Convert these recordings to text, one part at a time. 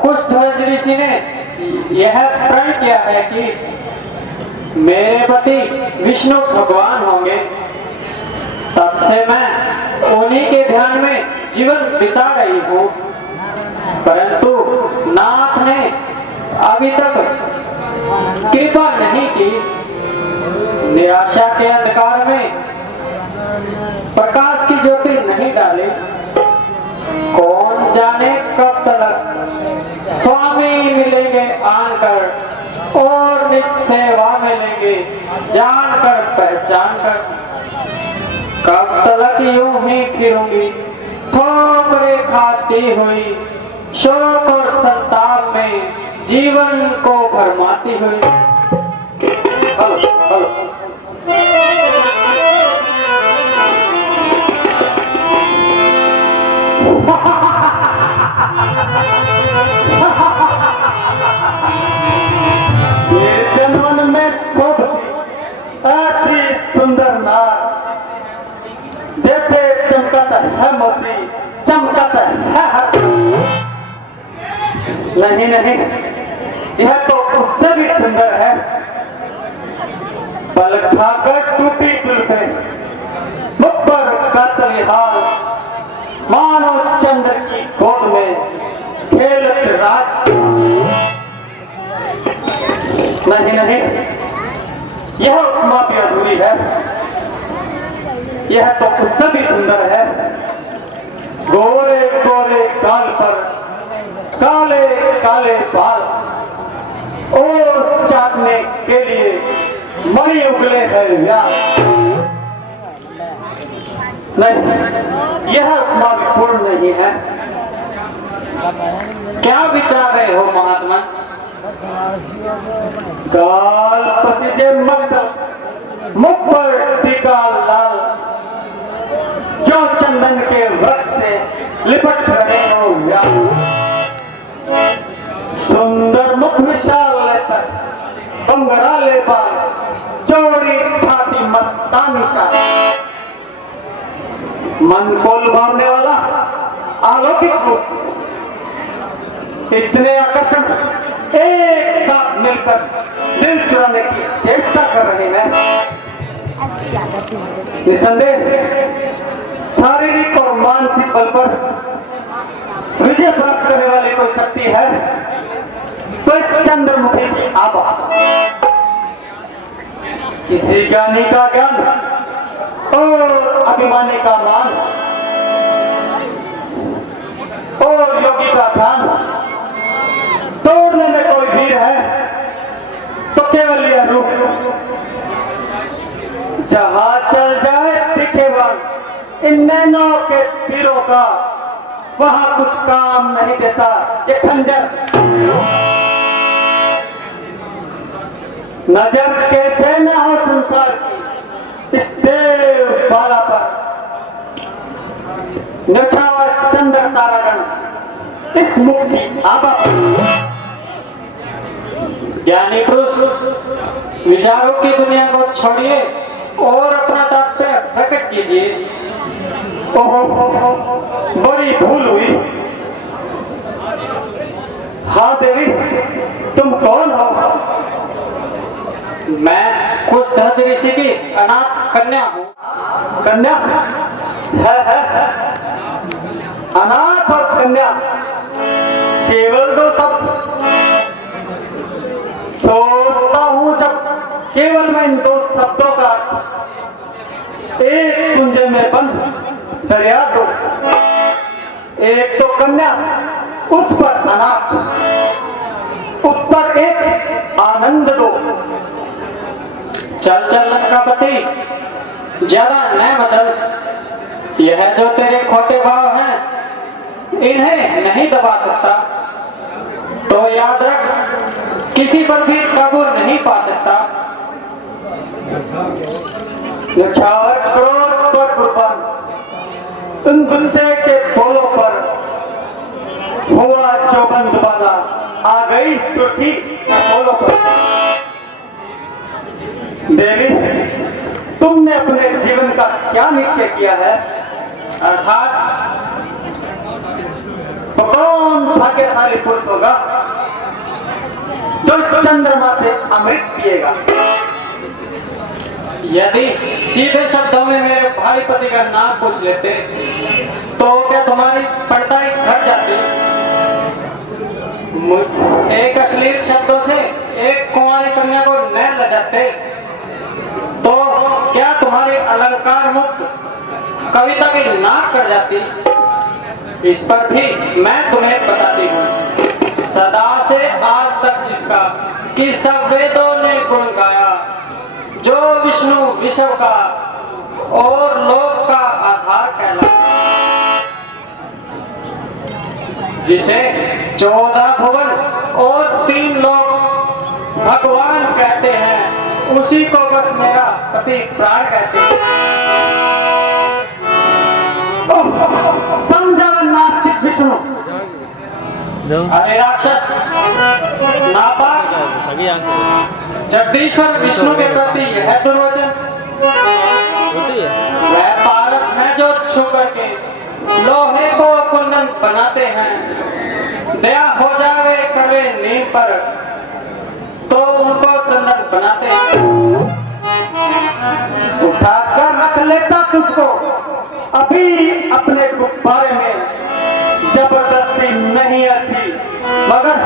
कुष्ठध्वज ऋषि ने यह प्रण किया है कि मेरे पति विष्णु भगवान होंगे। तब से मैं उन्हीं के ध्यान में जीवन बिता रही हूँ, परंतु नाथ ने अभी तक कृपा नहीं की। निराशा के अंधकार में प्रकाश की ज्योति नहीं डाली। कौन जाने कब तक स्वामी मिलेंगे आनकर और निज सेवा मिलेंगे जानकर पहचान कर। कब तक यूं ही फिरूंगी ठोकरे खाती हुई, शोक और संताप में जीवन को भरमाती हुई। हेलो हेलो मेरे जन्मन में शोभती ऐसी सुंदर नार, जैसे चमकता है मोती चमकता है हाथी। नहीं नहीं, यह तो उससे भी सुंदर है। पल खाकर टूटी जुल्फे, मुख पर कातली हाल, मानो चंद्र की गोद में खेलत रात। नहीं नहीं, यह उपमा भी अधूरी है। यह तो उससे भी सुंदर है। गोरे गोरे गाल पर काले काले बाल, और चाटने के लिए मणि उगले हैं यार। नहीं, यह उपमा भी पूर्ण नहीं है। क्या विचार रहे हो महात्मा? गाल पसीजे मक्तल, मुख पर टीका लाल, जो चंदन के वृक्ष से लिपट रहे हो यार। सुंदर मुख विशाल लेकर बंगरा ले बाल, चौड़ी छाती मस्तानी चाल, मन को लुभाने वाला अलौकिक रूप। इतने आकर्षण एक साथ मिलकर दिल चुराने की चेष्टा कर रहे हैं। निसंदेह शारीरिक और मानसिक बल पर विजय प्राप्त करने वाली कोई शक्ति है तो इस चंद्रमुखी की आभा। किसी ज्ञानी का ज्ञान और अभिमानी का मान और योगी का ध्यान तोड़ने में कोई भीड़ है तो केवल यह रूप। जहां चल जाए दिखेवान इन नैनों के तीरों का, वहां कुछ काम नहीं देता ये खंजर। नजर कैसे न हो संसार की इस देव बाला पर, न्यौछावर चंद्र तारागण इस मुख की आभा पर। ज्ञानी पुरुष विचारों की दुनिया को छोड़िए और अपना तात्पर्य प्रकट कीजिए। ओहो, बड़ी भूल हुई। हाँ देवी, तुम कौन हो? मैं कुष्ठध्वज ऋषि की अनाथ कन्या हूँ। कन्या है। अनाथ और कन्या केवल दो शब्द। सोचता हूं जब केवल मैं इन दो शब्दों का अर्थ एक कुंजे में बंद दरिया दो। एक तो कन्या, उस पर अनाथ, उत्तर एक आनंद दो। चल चल लंकापति, ज्यादा न मचल। यह जो तेरे खोटे भाव हैं इन्हें नहीं दबा सकता, तो याद रख किसी पर भी काबू नहीं पा सकता। न्यौछावर क्रोध पर कुर्बान, उन गुस्से के बोलों पर हुआ चौबंद वाला, आ गई सुर्खी बोलों पर। देवी, तुमने अपने जीवन का क्या निश्चय किया है? अर्थात कौन भाग्यशाली पुरुष होगा जो इस चंद्रमा से अमृत पिएगा? यदि सीधे शब्दों में मेरे भाई पति का नाम पूछ लेते तो क्या तुम्हारी पड़ताई घट जाती? एक अश्लील शब्दों से एक कुंवारी कन्या को नैन लजाते तो क्या तुम्हारी अलंकार मुक्त कविता की नाक कर जाती? इस पर भी मैं तुम्हें बताती हूँ, सदा से आज तक जिसका कि सब वेदों ने गुण गाया, जो विष्णु विश्व का और लोक का आधार कहलाता, जिसे 14 भुवन और 3 लोक भगवान कहते हैं, उसी को बस मेरा पति प्राण कहते हैं। समझा नास्तिक विष्णु। अरे राक्षस नापाक, जगदीश्वर विष्णु के प्रति यह दुर्वचन। वह पारस है जो छू करके लोहे को कुंदन बनाते हैं, दया हो जावे कड़वे नीम पर तो उनको चंदन बनाते हैं। उठाकर रख लेता तुझको अभी अपने गुब्बारे में, जबरदस्ती नहीं अच्छी मगर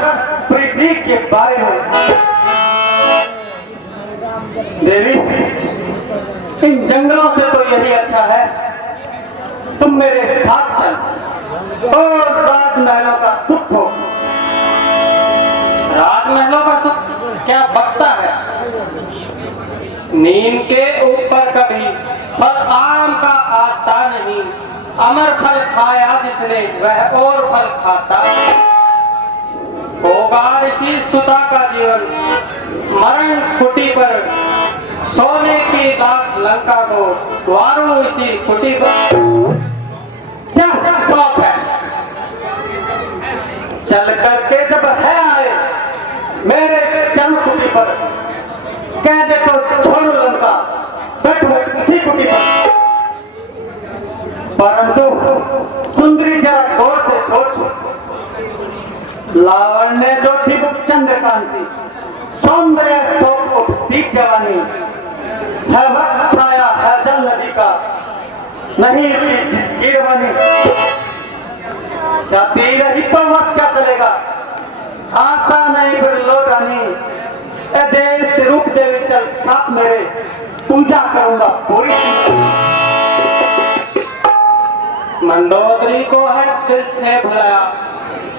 प्रीति के बारे में। देवी, इन जंगलों से तो यही अच्छा है तुम मेरे साथ चल और राजमहलों का सुख हो। राजमहलों का सुख क्या बकता है? नीम के ऊपर कभी फल आम का आता नहीं, अमर फल खाया जिसने वह और फल खाता। होगा ऋषि सुता का जीवन मरण कुटी पर, सोने की लाख लंका को द्वारू इसी कुटी पर। क्या शौक है? चल करके जब है आए मेरे चरण कुटी पर, कह दे तो छोड़ो लंका, बैठो इसी कुटी पर। परंतु सुंदरी जरा गौर से सोच, लावण्य जो थी वो चंद्रकांति, सौंदर्य शोक उठती जवानी, है वृक्ष छाया है जल नदी का, नहीं रुकी जिसकी रवानी। जाती रही तो बस क्या चलेगा, आशा नहीं फिर लौटानी। ए देव रूप देवी चल साथ मेरे, पूजा करूंगा पूरी। मंदोदरी को है दिल से भुलाया,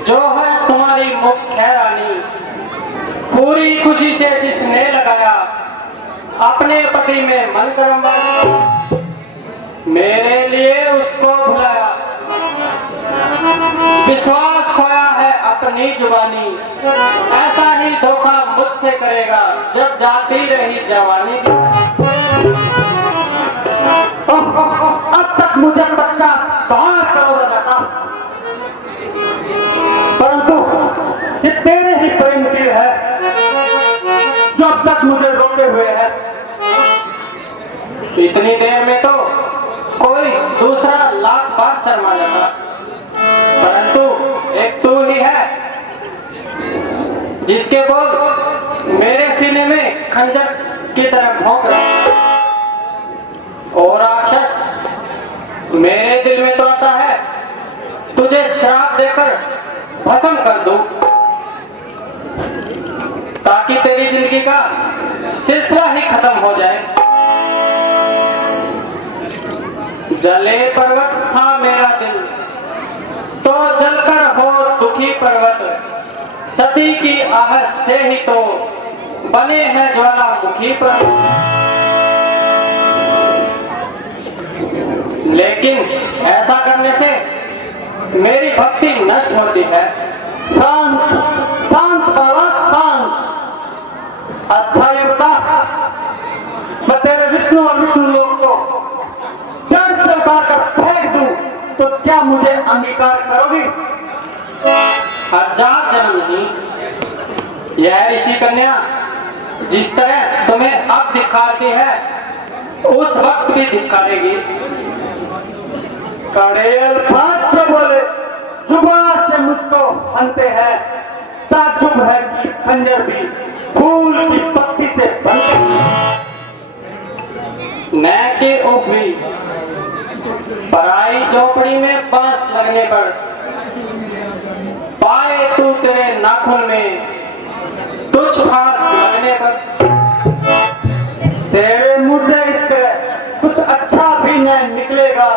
जो है तुम्हारी मुख्य रानी, पूरी खुशी से जिसने लगाया अपने पति में मन करम, मेरे लिए उसको भुलाया। विश्वास खोया है अपनी जुबानी, ऐसा ही धोखा मुझसे करेगा जब जाती रही जवानी। अब तक मुझे 50 बार करोड़ लगा, परंतु ये तेरे ही प्रेम की है जो अब तक मुझे रोके हुए है। इतनी देर में तो कोई दूसरा लाख बार शर्मा जाता, परंतु एक तू ही है जिसके बोल मेरे सीने में खंजर की तरह भौंक रहा है। और राक्षस, मेरे दिल में तो आता है तुझे श्राप देकर भस्म कर दूं, ताकि तेरी जिंदगी का सिलसिला ही खत्म हो जाए। जले पर्वत सा मेरा दिल तो जलकर हो दुखी पर्वत, सती की आहट से ही तो बने हैं ज्वालामुखी पर। लेकिन ऐसा करने से मेरी भक्ति नष्ट होती है। शांत शांत बाबा शांत। अच्छा ये बता, मैं तेरे विष्णु और विष्णु लोक को जड़ से उतार कर फेंक दूं तो क्या मुझे अंगीकार करोगी? हजार जन्म नहीं, यह ऋषि कन्या जिस तरह तुम्हें अब दिखाती है उस वक्त भी दिखाएगी। कड़े अल्फाज जो बोले जुबान से मुझ फनते हैं, ताज्जुब है कि खंजर भी फूल की पत्ती से बनते हैं। मैं के उभी पराई झोपड़ी में बांस लगने पर पाए तू तेरे नाखून में तुझ फांस लगने पर। तेरे मुंह से इसके कुछ अच्छा भी न निकलेगा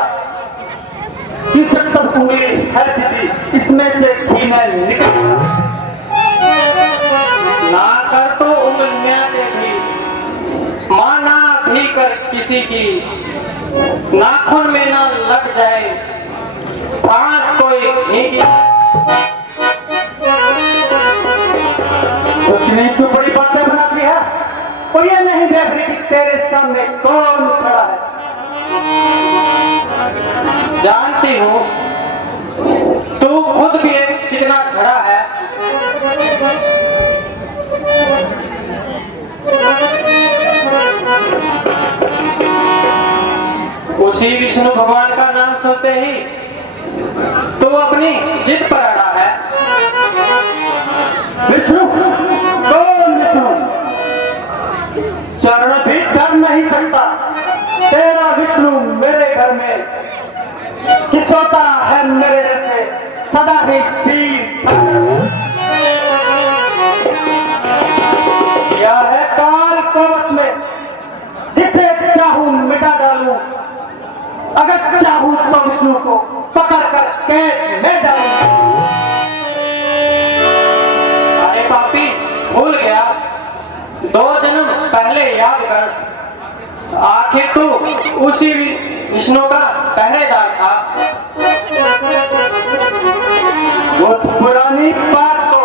कि जब तक उंगली है सीधी इसमें से घी न निकलेगा। ना कर तो उंगलियां भी माना भी कर किसी की, नाखून में ना लग जाए फांस कोई घी की। तो कितनी चुपड़ी बातें बनाती है और ये नहीं देख रही कि तेरे सामने कौन खड़ा है। जानती हूँ तू खुद भी एक चिकना खड़ा है। उसी विष्णु भगवान का नाम सुनते ही तू अपनी जिद पर अड़ा है। विष्णु, कौन विष्णु? चरण भी कर नहीं सकता तेरा विष्णु मेरे घर में कि सोता है मेरे जैसे सदा ही शीश या है काल कोवस में जिसे चाहूं मिटा डालूं, अगर चाहूं तो विष्णु को पकड़ कर कैद में डालूं। अरे पापी, भूल गया 2 जन्म पहले याद कर, आखिर तू उसी विष्णु का पहरेदार था। उस पुरानी बात को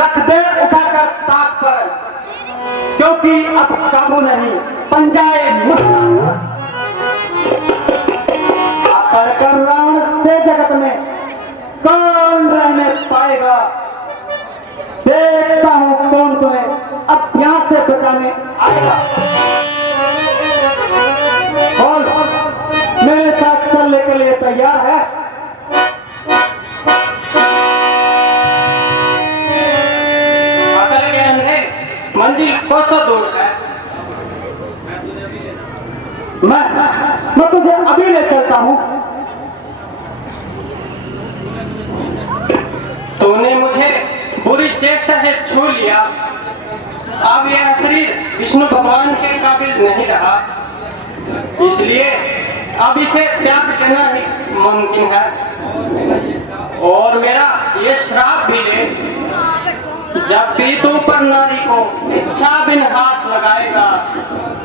रख दे उठाकर ताक पर, क्योंकि अब काबू नहीं पंजाए आकर कर रावण से जगत में कौन रहने पाएगा। देखता हूं कौन तुम्हें अब यहां से बचाने आएगा। बोल, मेरे साथ चलने के लिए तैयार है? अकल के अंधे मंजिल कोसों दूर है। मैं तुझे अभी ले चलता हूं। तूने मुझे बुरी चेष्टा से छू लिया, अब यह शरीर विष्णु भगवान के काबिल नहीं रहा, इसलिए अब इसे त्याग देना ही मुमकिन है। और मेरा ये श्राप भी ले, जब भी तू पर नारी को इच्छा बिन हाथ लगाएगा,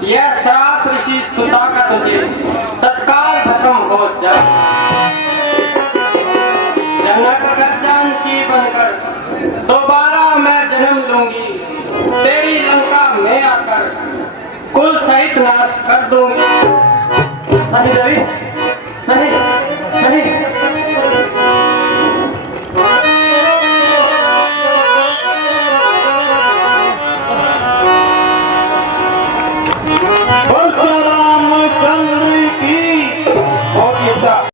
यह श्राप ऋषि सुता का तुझे तत्काल भस्म हो जाए। जनक अगर जानकी बनकर दोबारा मैं जन्म लूंगी, तेरी लंका में आकर कुल सहित नाश कर दूंगी। नहीं रवि,